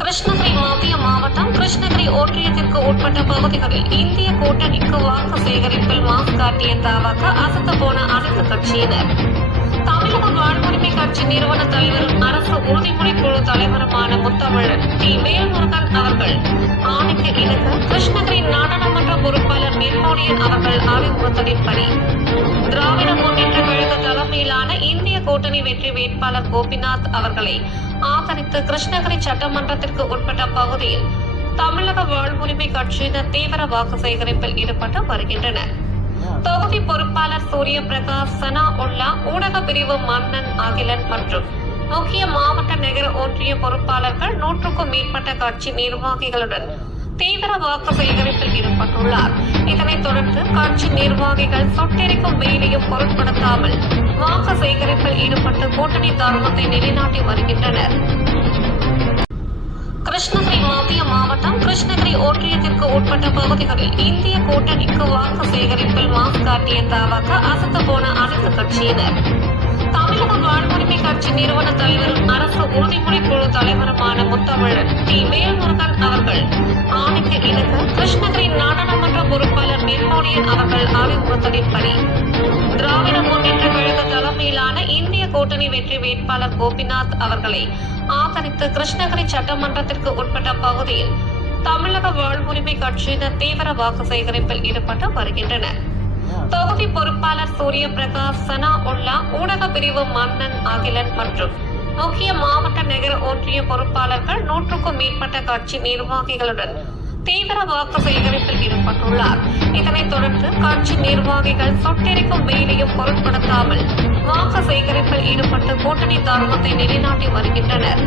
கிருஷ்ணகிரி மத்திய மாவட்டம் கிருஷ்ணகிரி ஒன்றியத்திற்கு உட்பட்ட பகுதிகளில் இந்திய கூட்டணிக்கு வாக்கு சேகரிப்பில் மாஸ் காட்டிய தவிக அசத்து போன அனைத்து கட்சியினர். தமிழக வாழ்வுரிமை கட்சி நிறுவன தலைவரும் அரசு உறுதிமொழி குழு தலைவருமான முத்தமிழன் டி. வேல்முருகன் அவர்கள் ஆணைக்கு இணங்க கிருஷ்ணகிரி நாடாளுமன்ற பொறுப்பாளர் நெப்போலியன் அவர்கள் அறிவுறுத்தலின்படி திராவிட முன்னேற்ற கழக தலைமையிலான இந்திய கூட்டணி வெற்றி வேட்பாளர் கோபிநாத் அவர்களை ஆதரித்து கிருஷ்ணகிரி சட்டமன்றத்திற்கு உட்பட்ட பகுதியில் தமிழக வாழ்வுரிமை கட்சியினர் தீவிர வாக்கு சேகரிப்பில் ஈடுபட்டு வருகின்றனர். தொகுதி பொறுப்பாளர் சூரிய பிரகாஷ், சனா உல்லா, ஊடக பிரிவு மன்னன் அகிலன் மற்றும் முக்கிய மாவட்ட நகர ஒன்றிய பொறுப்பாளர்கள் 100க்கும் மேற்பட்ட கட்சி நிர்வாகிகளுடன் தீவிர வாக்கு சேகரிப்பில் ஈடுபட்டுள்ளார். இதனைத் தொடர்ந்து கட்சி நிர்வாகிகள் சொட்டெரிக்கும் வெயிலையும் பொருட்படுத்தாமல் வாக்கு சேகரிப்பில் ஈடுபட்டு கூட்டணி தர்மத்தை நிலைநாட்டி வருகின்றனர். கிருஷ்ணகிரி மத்திய மாவட்டம் கிருஷ்ணகிரி ஒன்றியத்திற்கு உட்பட்ட பகுதிகளில் இந்திய கூட்டணிக்கு வாக்கு சேகரிப்பில் மாஸ் காட்டிய தவிக அசத்து போன அனைத்து கட்சியினர். தமிழக வாழ்வுரிமை கட்சி நிறுவன தலைவரும் அரசு உறுதிமொழி குழு தலைவருமான முத்தமிழன் டி. வேல்முருகன் அவர்கள் ஆணைக்கு இணங்க கிருஷ்ணகிரி நாடாளுமன்ற பொறுப்பாளர் நெப்போலியன் அவர்கள் அறிவுறுத்தலின்படி திராவிட முன்னேற்ற கழக தலைமையிலான இந்திய கூட்டணி வெற்றி வேட்பாளர் கோபிநாத் அவர்களை ஆதரித்து கிருஷ்ணகிரி சட்டமன்றத்திற்கு உட்பட்ட பகுதியில் தமிழக வாழ்வுரிமை கட்சியினர் தீவிர வாக்கு சேகரிப்பில் ஈடுபட்டு வருகின்றனர். தொகுதி பொறுப்பாளர் சூரிய பிரகாஷ், சனா உல்லா, ஊடக பிரிவு மன்னன் அகிலன் மற்றும் முக்கிய மாவட்ட நகர ஒன்றிய பொறுப்பாளர்கள் 100க்கும் மேற்பட்ட கட்சி நிர்வாகிகளுடன் தீவிர வாக்கு சேகரிப்பில் ஈடுபட்டுள்ளார். இதனைத் தொடர்ந்து கட்சி நிர்வாகிகள் சொட்டெரிக்கும் வெயிலையும் பொருட்படுத்தாமல் வாக்கு சேகரிப்பில் ஈடுபட்டு கூட்டணி தர்மத்தை நிலைநாட்டி வருகின்றனர்.